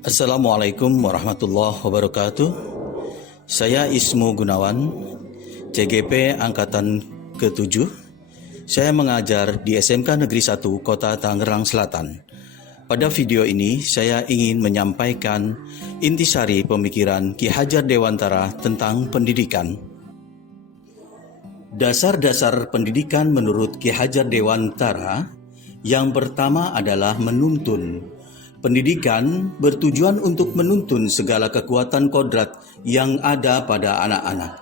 Assalamualaikum warahmatullahi wabarakatuh. Saya Ismu Gunawan, CGP Angkatan ke-7. Saya mengajar di SMK Negeri 1 Kota Tangerang Selatan. Pada video ini saya ingin menyampaikan intisari pemikiran Ki Hajar Dewantara tentang pendidikan. Dasar-dasar pendidikan menurut Ki Hajar Dewantara yang pertama adalah menuntun. Pendidikan bertujuan untuk menuntun segala kekuatan kodrat yang ada pada anak-anak,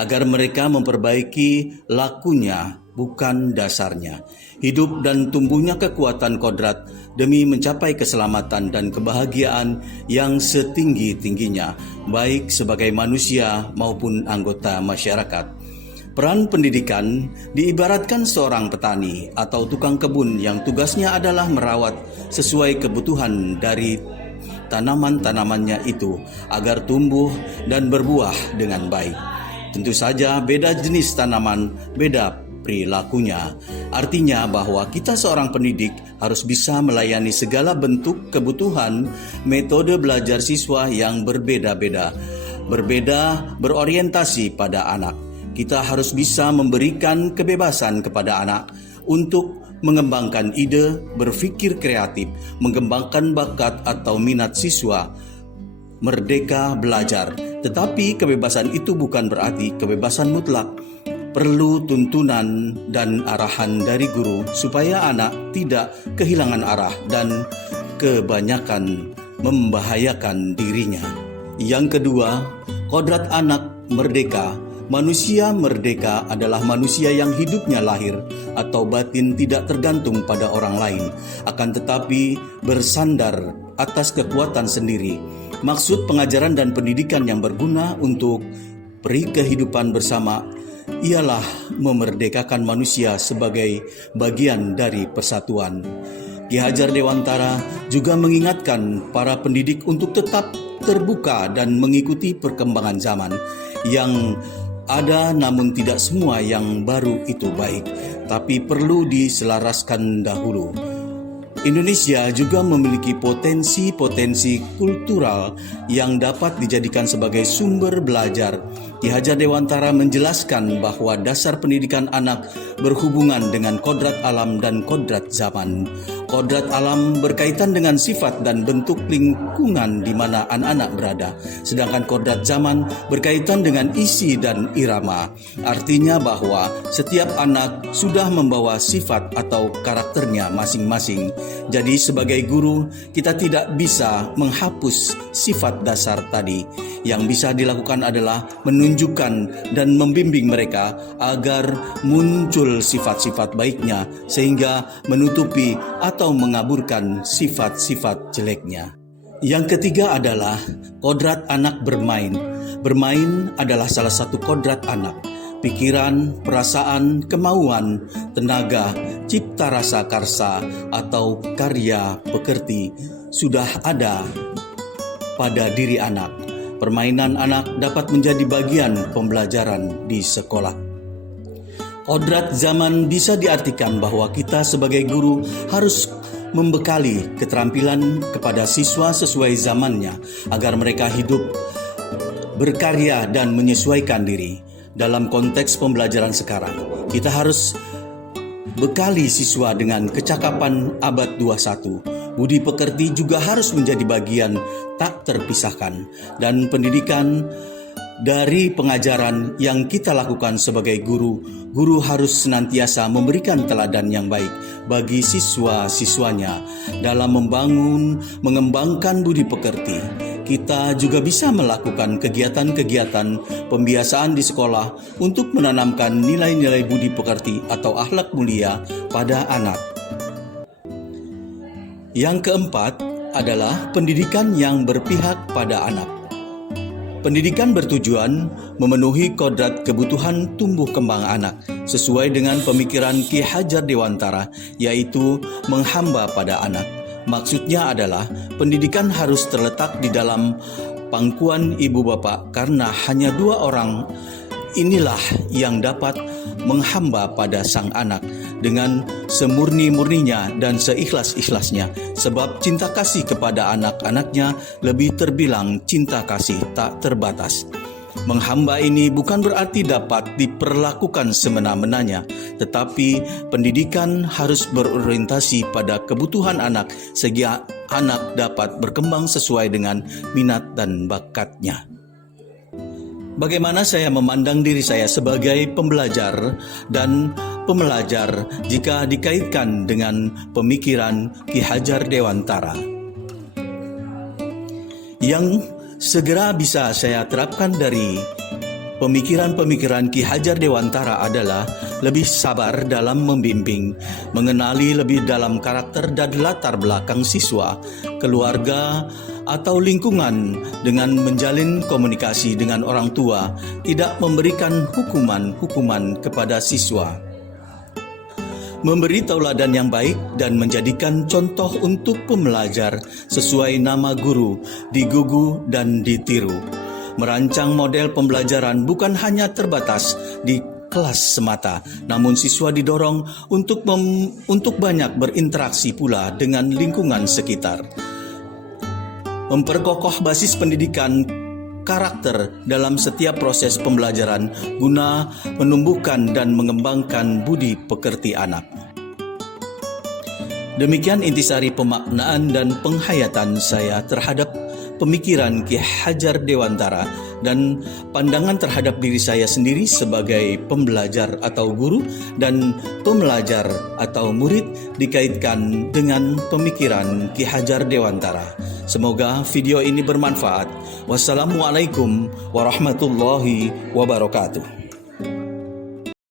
agar mereka memperbaiki lakunya, bukan dasarnya. Hidup dan tumbuhnya kekuatan kodrat demi mencapai keselamatan dan kebahagiaan yang setinggi-tingginya, baik sebagai manusia maupun anggota masyarakat. Peran pendidikan diibaratkan seorang petani atau tukang kebun yang tugasnya adalah merawat sesuai kebutuhan dari tanaman-tanamannya itu agar tumbuh dan berbuah dengan baik. Tentu saja beda jenis tanaman, beda perilakunya. Artinya bahwa kita seorang pendidik harus bisa melayani segala bentuk kebutuhan metode belajar siswa yang berbeda-beda, berorientasi pada anak. Kita harus bisa memberikan kebebasan kepada anak untuk mengembangkan ide, berpikir kreatif, mengembangkan bakat atau minat siswa, merdeka belajar. Tetapi kebebasan itu bukan berarti kebebasan mutlak. Perlu tuntunan dan arahan dari guru supaya anak tidak kehilangan arah dan kebanyakan membahayakan dirinya. Yang kedua, kodrat anak merdeka. Manusia merdeka adalah manusia yang hidupnya lahir atau batin tidak tergantung pada orang lain, akan tetapi bersandar atas kekuatan sendiri. Maksud pengajaran dan pendidikan yang berguna untuk peri kehidupan bersama ialah memerdekakan manusia sebagai bagian dari persatuan. Ki Hajar Dewantara juga mengingatkan para pendidik untuk tetap terbuka dan mengikuti perkembangan zaman yang ada, namun tidak semua yang baru itu baik, tapi perlu diselaraskan dahulu. Indonesia juga memiliki potensi-potensi kultural yang dapat dijadikan sebagai sumber belajar. Ki Hajar Dewantara menjelaskan bahwa dasar pendidikan anak berhubungan dengan kodrat alam dan kodrat zaman. Kodrat alam berkaitan dengan sifat dan bentuk lingkungan di mana anak-anak berada, sedangkan kodrat zaman berkaitan dengan isi dan irama. Artinya bahwa setiap anak sudah membawa sifat atau karakternya masing-masing. Jadi sebagai guru, kita tidak bisa menghapus sifat dasar tadi. Yang bisa dilakukan adalah menunjukkan dan membimbing mereka agar muncul sifat-sifat baiknya sehingga menutupi atau mengaburkan sifat-sifat jeleknya. Yang ketiga adalah kodrat anak bermain. Bermain adalah salah satu kodrat anak. Pikiran, perasaan, kemauan, tenaga, cipta rasa karsa atau karya pekerti sudah ada pada diri anak. Permainan anak dapat menjadi bagian pembelajaran di sekolah. Kodrat zaman bisa diartikan bahwa kita sebagai guru harus membekali keterampilan kepada siswa sesuai zamannya agar mereka hidup, berkarya dan menyesuaikan diri. Dalam konteks pembelajaran sekarang, kita harus bekali siswa dengan kecakapan abad 21. Budi pekerti juga harus menjadi bagian tak terpisahkan, dan pendidikan dari pengajaran yang kita lakukan sebagai guru harus senantiasa memberikan teladan yang baik bagi siswa-siswanya dalam mengembangkan budi pekerti. Kita juga bisa melakukan kegiatan-kegiatan pembiasaan di sekolah untuk menanamkan nilai-nilai budi pekerti atau akhlak mulia pada anak. Yang keempat adalah pendidikan yang berpihak pada anak. Pendidikan bertujuan memenuhi kodrat kebutuhan tumbuh kembang anak sesuai dengan pemikiran Ki Hajar Dewantara, yaitu menghamba pada anak. Maksudnya adalah pendidikan harus terletak di dalam pangkuan ibu bapak karena hanya dua orang inilah yang dapat menghamba pada sang anak dengan semurni-murninya dan seikhlas-ikhlasnya, sebab cinta kasih kepada anak-anaknya lebih terbilang cinta kasih tak terbatas. Menghamba ini bukan berarti dapat diperlakukan semena-menanya, tetapi pendidikan harus berorientasi pada kebutuhan anak sehingga anak dapat berkembang sesuai dengan minat dan bakatnya. Bagaimana saya memandang diri saya sebagai pembelajar dan pembelajar jika dikaitkan dengan pemikiran Ki Hajar Dewantara? Yang segera bisa saya terapkan dari pemikiran-pemikiran Ki Hajar Dewantara adalah lebih sabar dalam membimbing, mengenali lebih dalam karakter dan latar belakang siswa, keluarga, atau lingkungan dengan menjalin komunikasi dengan orang tua, tidak memberikan hukuman-hukuman kepada siswa. Memberi tauladan yang baik dan menjadikan contoh untuk pembelajar sesuai nama guru, digugu dan ditiru. Merancang model pembelajaran bukan hanya terbatas di kelas semata, namun siswa didorong untuk banyak berinteraksi pula dengan lingkungan sekitar. Memperkokoh basis pendidikan karakter dalam setiap proses pembelajaran guna menumbuhkan dan mengembangkan budi pekerti anak. Demikian intisari pemaknaan dan penghayatan saya terhadap pemikiran Ki Hajar Dewantara dan pandangan terhadap diri saya sendiri sebagai pembelajar atau guru dan pembelajar atau murid dikaitkan dengan pemikiran Ki Hajar Dewantara. Semoga video ini bermanfaat. Wassalamualaikum warahmatullahi wabarakatuh.